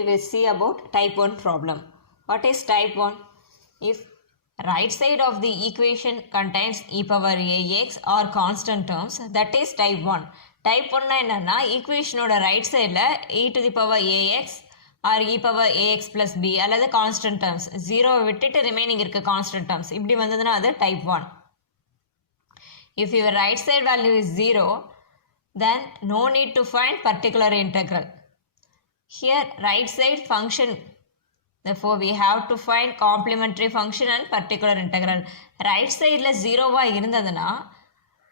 we will see about type 1 problem. What is type 1? If right side of the equation contains e power ax or constant terms, that is type 1. Type 1 என்னன்னா ஈக்குவேஷனோட ரைட் சைடில் e to the power ax or e power ax plus b அல்லது constant terms 0 விட்டுட்டு ரிமைனிங் இருக்க constant terms இப்படி வந்ததுன்னா அது type 1. If your right side value is 0, then no need to find particular integral. Here right side function, therefore we have to find complementary function and particular integral. Right side la 0 வா இருந்ததுன்னா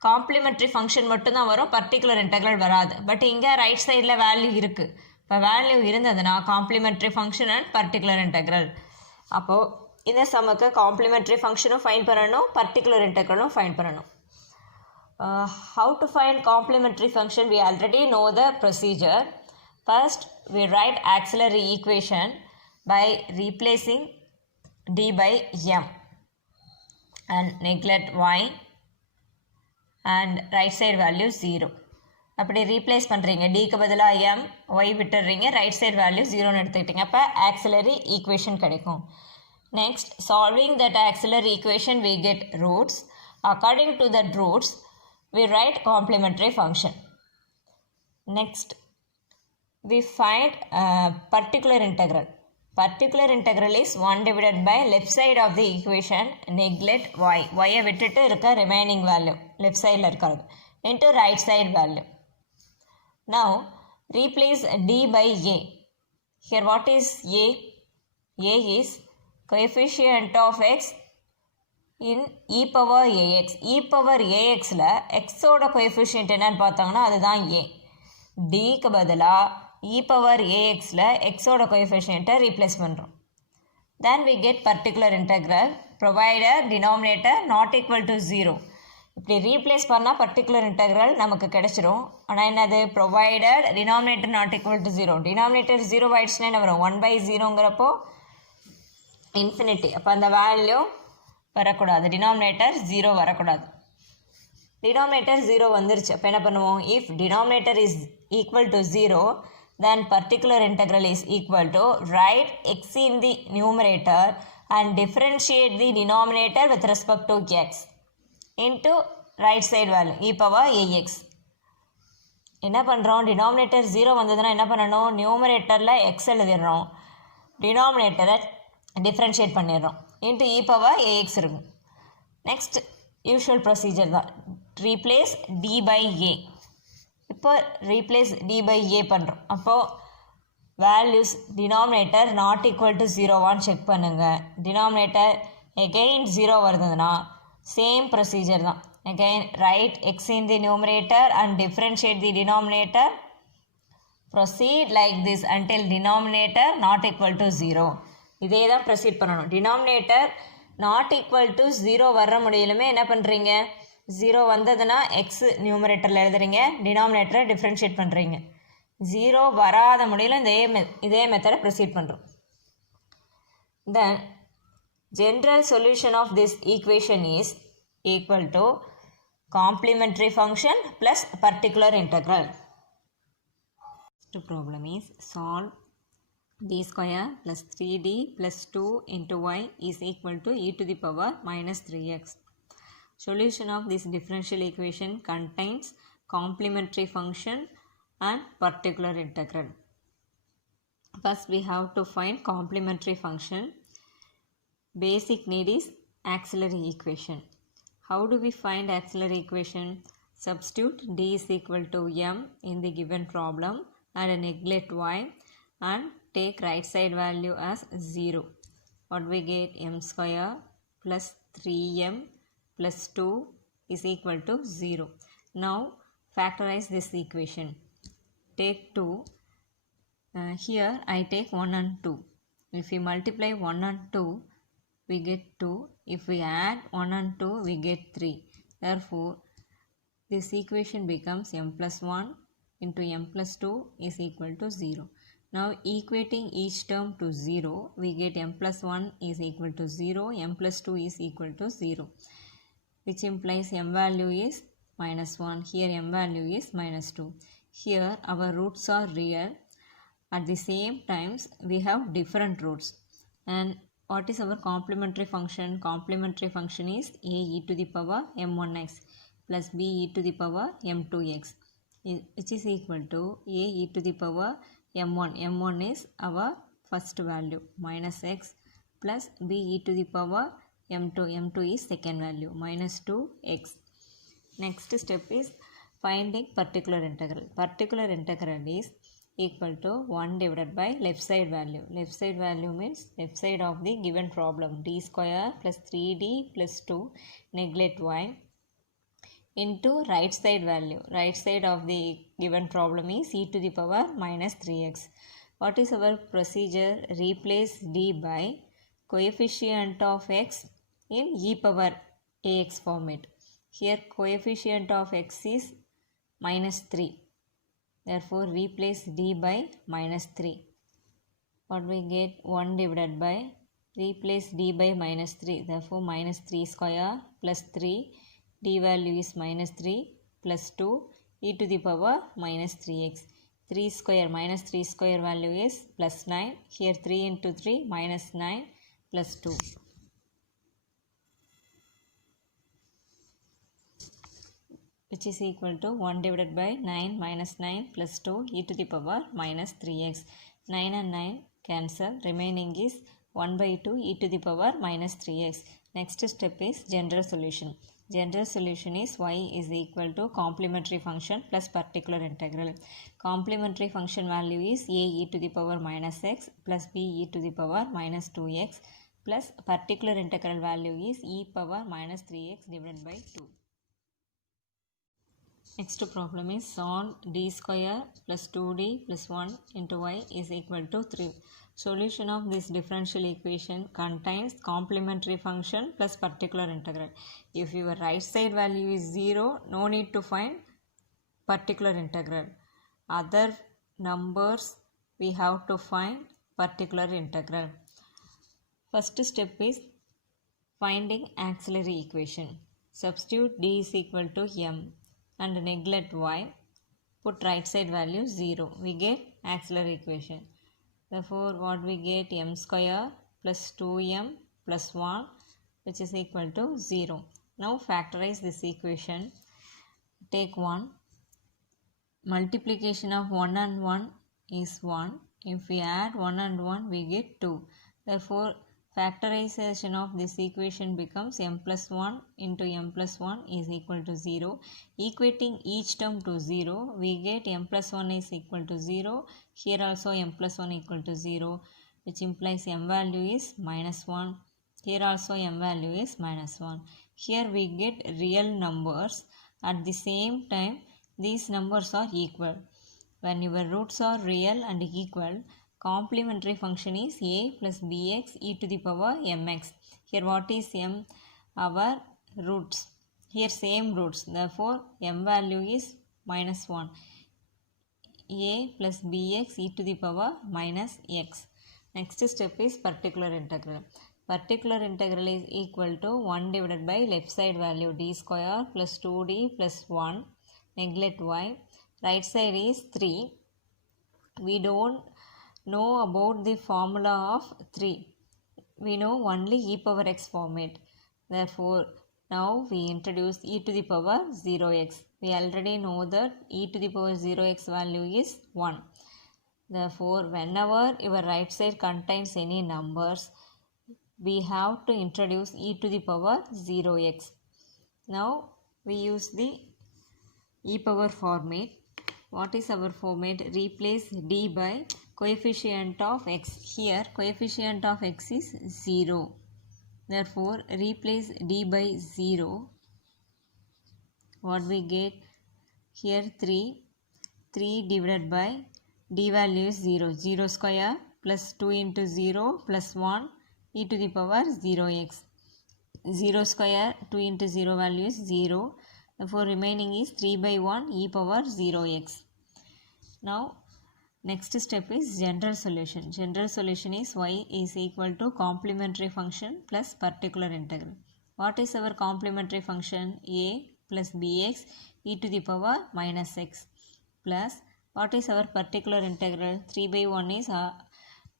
complementary function மட்டும்தான் வரும், particular integral வராது. பட் இங்கே right sideல வேல்யூ இருக்கு. இப்போ வேல்யூ இருந்ததுன்னா complementary function and particular integral. அப்போ இந்த சம்முக்கு complementary functionும் ஃபைண்ட் பண்ணணும், particular integralும் ஃபைண்ட் பண்ணணும். How to find complementary function? We already know the procedure. First, we write auxiliary equation by replacing d by m and neglect y and right side value 0. அப்படி ரீப்ளேஸ் பண்ணுறீங்க, டிக்கு பதிலாக m, y விட்டுறீங்க, ரைட் சைட் வேல்யூ 0ன்னு எடுத்துக்கிட்டீங்க. அப்போ auxiliary equation கிடைக்கும். Next, solving that auxiliary equation we get roots. According to that roots, we write complementary function. Next, we find particular integral. Particular integral is 1 divided by left side of the equation, neglect y. y விட்டுட்டு இருக்க remaining value, left side இருக்கிறது, into right side value. Now, replace d by a. Here what is a? a is coefficient of x in e power ax. e power axல x ஓட coefficient என்னன்னு பார்த்தாங்கன்னா அதுதான் a. dக்கு பதிலாக e power axல x ஓட coefficient replace பண்ணுறோம். Then we get particular integral provided denominator not equal to 0. இப்படி ரீப்ளேஸ் பண்ணால் particular integral நமக்கு கிடைச்சிரும். ஆனால் என்னது, provided denominator not equal to 0. denominator 0 ஆயிடுச்சுன்னா என்ன வரும், 1 by 0ங்கிறப்போ infinity. அப்போ அந்த வேல்யூ வரக்கூடாது, denominator 0 வரக்கூடாது. denominator 0 வந்துருச்சு. அப்போ என்ன பண்ணுவோம், if denominator is equal to 0, then particular integral is equal to write x in the numerator and differentiate the denominator with respect to x into right side value e power ax. என்ன பண்ணுறோம், denominator 0 வந்ததுன்னா என்ன பண்ணணும், நியூமரேட்டரில் x எழுதிடுறோம், denominator differentiate பண்ணிடுறோம், into e power ax இருக்கும். Next usual procedure தான், ரீப்ளேஸ் d by a. இப்போ ரீப்ளேஸ் d by a பண்ணுறோம். அப்போது values denominator not equal to 0வான்னு செக் பண்ணுங்கள். டினாமினேட்டர் எகெயின் 0 வருதுன்னா சேம் ப்ரொசீஜர் தான். Again write x in the numerator and differentiate the denominator. Proceed like this until denominator not equal to 0. இதே தான் ப்ரொசீட் பண்ணணும். Denominator not equal to 0 வர்ற முடியலுமே என்ன பண்ணுறீங்க, 0 வந்ததுன்னா எக்ஸ் நியூமரேட்டரில் எழுதுறீங்க, டினாமினேட்டரை டிஃப்ரென்ஷியேட் பண்ணுறீங்க. 0 வராத முடியல இதே மெத்தடை ப்ரொசீட் பண்ணுறோம். Then general solution of this equation is equal to complementary function plus particular integral. Next problem is solve d square plus 3d plus 2 into y is equal to e to the power minus 3x. Solution of this differential equation contains complementary function and particular integral. First we have to find complementary function. Basic need is auxiliary equation. How do we find auxiliary equation? Substitute d is equal to m in the given problem and neglect y and take right side value as 0. What we get, m square plus 3m plus 2 is equal to 0. Now factorize this equation. Take 2. Here I take 1 and 2. If we multiply 1 and 2, we get 2. If we add 1 and 2, we get 3. Therefore, this equation becomes m plus 1 into m plus 2 is equal to 0. Now equating each term to 0, we get m plus 1 is equal to 0, m plus 2 is equal to 0, which implies m value is minus 1. Here m value is minus 2. Here our roots are real. At the same times, we have different roots. And what is our complementary function? Complementary function is a e to the power m1x plus b e to the power m2x, which is equal to a e to the power m1. m1 is our first value minus x plus b e to the power m2. m2 is second value minus 2x. Next step is finding particular integral. Particular integral is equal to 1 divided by left side value. Left side value means left side of the given problem, d square plus 3d plus 2 neglect y, into right side value. Right side of the given problem is e to the power minus 3x. What is our procedure? Replace d by coefficient of x in e power ax format. Here coefficient of x is minus 3. Therefore replace d by minus 3. What we get? 1 divided by, replace d by minus 3. Therefore minus 3 square plus 3. D value is minus 3 plus 2 e to the power minus 3x. 3 square minus 3 square value is plus 9. Here 3 into 3 minus 9 plus 2. Which is equal to 1 divided by 9 minus 9 plus 2 e to the power minus 3x. 9 and 9 cancel. Remaining is 1 by 2 e to the power minus 3x. Next step is general solution. General solution is y is equal to complementary function plus particular integral. Complementary function value is a e to the power minus x plus b e to the power minus 2x plus particular integral value is e power minus 3x divided by 2. Next problem is solve d square plus 2d plus 1 into y is equal to 3. Solution of this differential equation contains complementary function plus particular integral. If your right side value is 0, no need to find particular integral. Other numbers we have to find particular integral. First step is finding auxiliary equation. Substitute d is equal to m and neglect y. Put right side value 0. We get auxiliary equation. Therefore, what we get? M square plus 2m plus 1, which is equal to 0. Now factorize this equation. Take 1. Multiplication of 1 and 1 is 1. If we add 1 and 1, we get 2. Therefore, factorization of this equation becomes m plus 1 into m plus 1 is equal to 0. Equating each term to 0, we get m plus 1 is equal to 0. Here also m plus 1 equal to 0, which implies m value is minus 1. Here also m value is minus 1. Here we get real numbers. At the same time, these numbers are equal. When your roots are real and equal, complementary function is a plus bx e to the power mx. Here what is m? Our roots. Here same roots. Therefore m value is minus 1. A plus bx e to the power minus x. Next step is particular integral. Particular integral is equal to 1 divided by left side value d square plus 2d plus 1. Neglect y. Right side is 3. We don't know about the formula of 3. We know only e power x format. Therefore, now we introduce e to the power 0x. We already know that e to the power 0x value is 1. Therefore, whenever your right side contains any numbers, we have to introduce e to the power 0x. Now, we use the e power format. What is our format? Replace d by coefficient of x. Here coefficient of x is 0. Therefore replace d by 0. What we get? Here 3. 3 divided by d value is 0. 0 square plus 2 into 0 plus 1 e to the power 0x. 0 square 2 into 0 value is 0. Therefore remaining is 3 by 1 e power 0x. Now next step is general solution. General solution is y is equal to complementary function plus particular integral. What is our complementary function? A plus bx e to the power minus x plus What is our particular integral? 3 by 1 is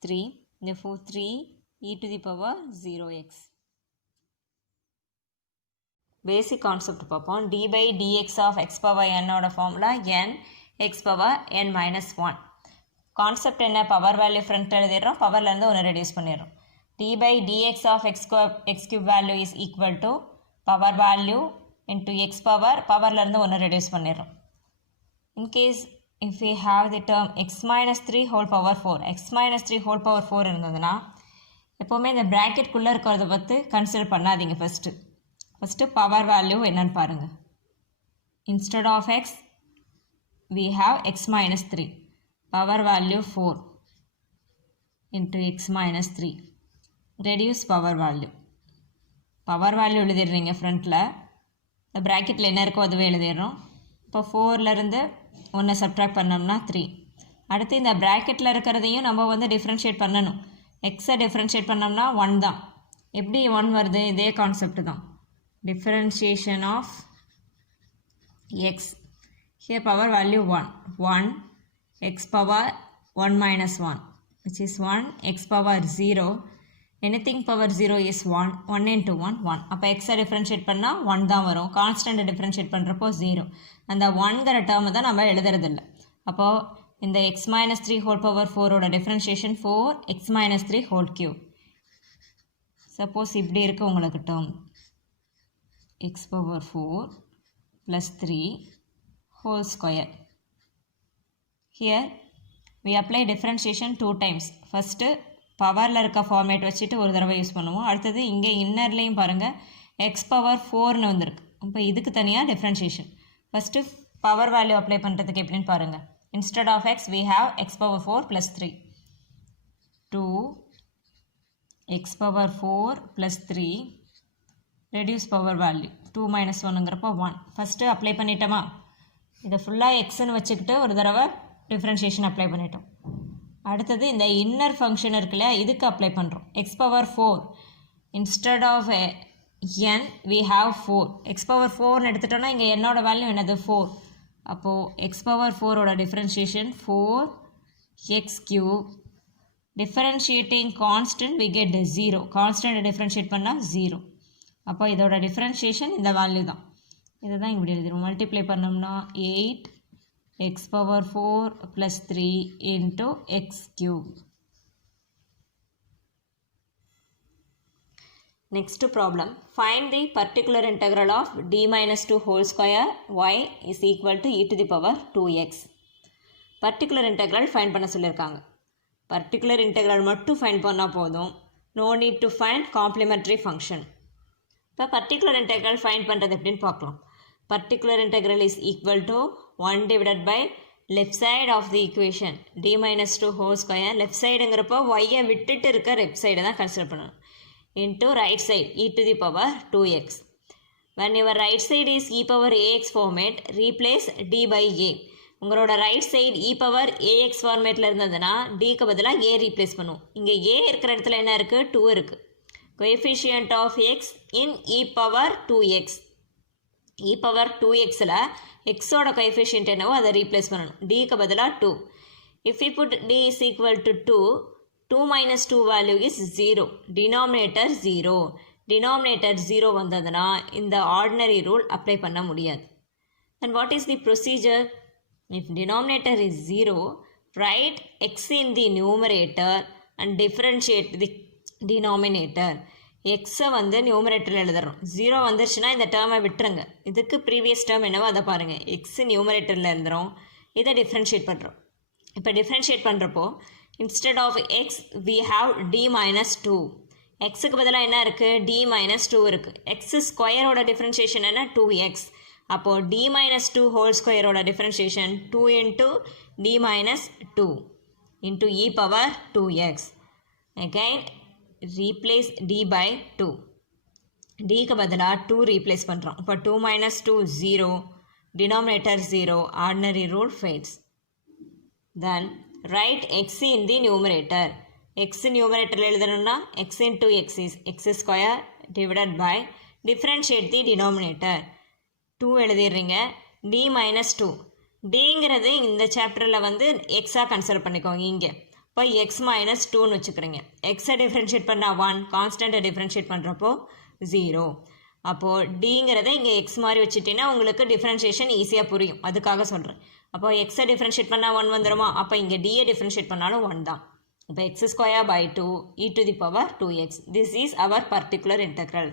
3. Therefore 3 e to the power 0x. Basic concept பார்ப்போம். d by dx of x power n ஓட formula n x power n minus 1. கான்செப்ட் என்ன? Power value front எழுதிடுறோம், பவர்லேருந்து ஒன்று ரெடியூஸ் பண்ணிடுறோம். d by dx of x cube value is equal to power value into x power, பவர்லேருந்து ஒன்று ரெடியூஸ் பண்ணிடுறோம். In case if we have the term x minus 3 whole power 4, x minus 3 whole power 4 இருந்ததுன்னா எப்போவுமே இந்த ப்ராக்கெட்குள்ளே இருக்கிறத பற்றி கன்சிடர் பண்ணாதீங்க. ஃபஸ்ட்டு பவர் வேல்யூ என்னன்னு பாருங்கள். Instead of x we have x minus 3, power value 4 into x minus 3, reduce power value. Power value எழுதிடுறீங்க ஃப்ரண்ட்டில், இந்த ப்ராக்கெட்டில் என்ன இருக்கோ அதுவே எழுதிடுறோம். இப்போ 4லேருந்து 1 சப்ட்ராக்ட் பண்ணோம்னா 3. அடுத்து இந்த ப்ராக்கெட்டில் இருக்கிறதையும் நம்ம டிஃப்ரென்ஷியேட் பண்ணணும். எக்ஸை டிஃப்ரென்ஷியேட் பண்ணோம்னா 1 தான். எப்படி 1 வருது? இதே கான்செப்ட் தான். Differentiation of x, here power value 1 x power 1 minus 1 which is 1 x power 0, anything power 0 is 1 into 1. அப்போ எக்ஸை டிஃப்ரென்ஷியேட் பண்ணால் 1 தான் வரும். கான்ஸ்டண்ட்டை டிஃப்ரென்ஷியேட் பண்ணுறப்போ 0. அந்த 1ங்கிற டேர்மை தான் நம்ம எழுதுறதில்ல. அப்போது இந்த x minus 3 whole power 4ஓட differentiation 4 x minus 3 whole cube. Suppose இப்படி இருக்கு உங்களுக்கு டேர்ம் x power 4 plus 3 whole square. Here we apply differentiation 2 times. First பவரில் இருக்க ஃபார்மேட் வச்சுட்டு ஒரு தடவை யூஸ் பண்ணுவோம். அடுத்தது இங்கே இன்னர்லேயும் பாருங்கள் x பவர் 4ன்னு வந்திருக்கு. இப்போ இதுக்கு தனியாக differentiation. First power value apply பண்ணுறதுக்கு எப்படின்னு பாருங்கள். Instead of x we have x power 4 plus 3, 2 x power 4 plus 3, reduce power value 2 minus 1ங்கிறப்போ 1. ஃபஸ்ட்டு அப்ளை பண்ணிட்டோமா? இதை ஃபுல்லாக எக்ஸ்ன்னு வச்சுக்கிட்டு ஒரு தடவை டிஃப்ரென்ஷியேஷன் அப்ளை பண்ணிட்டோம். அடுத்தது இந்த இன்னர் ஃபங்க்ஷன் இருக்குல்ல, இதுக்கு அப்ளை பண்ணுறோம். x power 4 instead of n we have 4. x power 4ன்னு எடுத்துட்டோன்னா இங்கே என்னோட வேல்யூ என்னது? 4. அப்போது x பவர் 4ஓட differentiation 4x cube. Differentiating constant we get 0. கான்ஸ்டன்ட்டை டிஃப்ரென்ஷியேட் பண்ணால் 0. அப்போ இதோட டிஃப்ரென்ஷியேஷன் இந்த வேல்யூ தான். இதை தான் இப்படி எழுதிடும். மல்டிப்ளை பண்ணோம்னா 8 x power 4 plus 3 into x cube. Next problem. Find the particular integral of d minus 2 whole square y is equal to e to the power 2x. Particular integral find பண்ண சொல்லியிருக்காங்க. Particular integral மட்டும் find பண்ணால் போதும். No need to find complementary function. இப்போ particular integral find பண்ணுறது எப்படின்னு பார்க்கலாம். Particular integral is equal to 1 divided by left side of the equation d minus 2 whole square. left sideங்கிறப்போ yயை விட்டுட்டு இருக்க left side தான் கன்சிடர் பண்ணணும். into right side e to the power 2x. when your right side is e power ax format, replace d by a. உங்களோட right side e power ax ஃபார்மேட்டில் இருந்ததுன்னா dக்கு பதிலாக a ரீப்ளேஸ் பண்ணுவோம். இங்கே a இருக்கிற இடத்துல என்ன இருக்குது? 2 இருக்குது. coefficient of x in e power 2x. e power 2xல xோட coefficient என்னவோ அதை ரீப்ளேஸ் பண்ணணும். dக்கு பதிலாக 2. if we put d is equal to 2 minus 2 value is 0. denominator 0. denominator 0 வந்ததுன்னா இந்த ஆர்டினரி ரூல் அப்ளை பண்ண முடியாது. and what is the procedure? if denominator is 0, write x in the numerator and differentiate the denominator. எக்ஸை நியூமரேட்டரில் எழுதுறோம். 0 வந்துருச்சுன்னா இந்த டேர்மை விட்டுருங்க. இதுக்கு ப்ரீவியஸ் டேர்ம் என்னவோ அதை பாருங்கள். எக்ஸு நியூமரேட்டரில் எழுதுகிறோம், இதை டிஃப்ரென்ஷியேட் பண்ணுறோம். இப்போ டிஃப்ரென்ஷியேட் பண்ணுறப்போ instead of x we have t minus 2. எக்ஸுக்கு பதிலாக என்ன இருக்குது? டி மைனஸ் 2 இருக்குது. எக்ஸ் ஸ்கொயரோட டிஃப்ரென்ஷியேஷன் என்ன? 2x. அப்போது டி மைனஸ் 2 ஹோல் ஸ்கொயரோட differentiation 2 into d minus 2 into e power 2x. Again replace d by 2. dக்கு பதிலாக 2 ரீப்ளேஸ் பண்ணுறோம். இப்போ 2 minus 2 0, denominator 0, ordinary rule fades. then write x in the numerator. x numeratorல எழுதணும்னா x into x is x square divided by differentiate the denominator. 2 எழுதிடுறீங்க. d minus 2. டிங்கிறது இந்த சாப்டரில் வந்து எக்ஸாக கன்சிடர் பண்ணிக்கோங்க இங்கே. இப்போ எக்ஸ் மைனஸ் 2ன்னு வச்சுக்கிறீங்க. எக்ஸை டிஃப்ரென்ஷியேட் பண்ணால் 1, கான்ஸ்டண்ட்டை டிஃப்ரென்ஷியேட் பண்ணுறப்போ 0. அப்போது டிங்கிறத இங்கே எக்ஸ் மாதிரி வச்சுட்டிங்கன்னா உங்களுக்கு டிஃப்ரென்ஷியேஷன் ஈஸியாக புரியும், அதுக்காக சொல்கிறேன். அப்போ எக்ஸை டிஃப்ரென்ஷியேட் பண்ணால் 1 வந்துடுமா? அப்போ இங்கே டியை டிஃப்ரென்ஷியேட் பண்ணாலும் 1 தான். இப்போ x² by 2 e to the power 2x. This is our particular integral.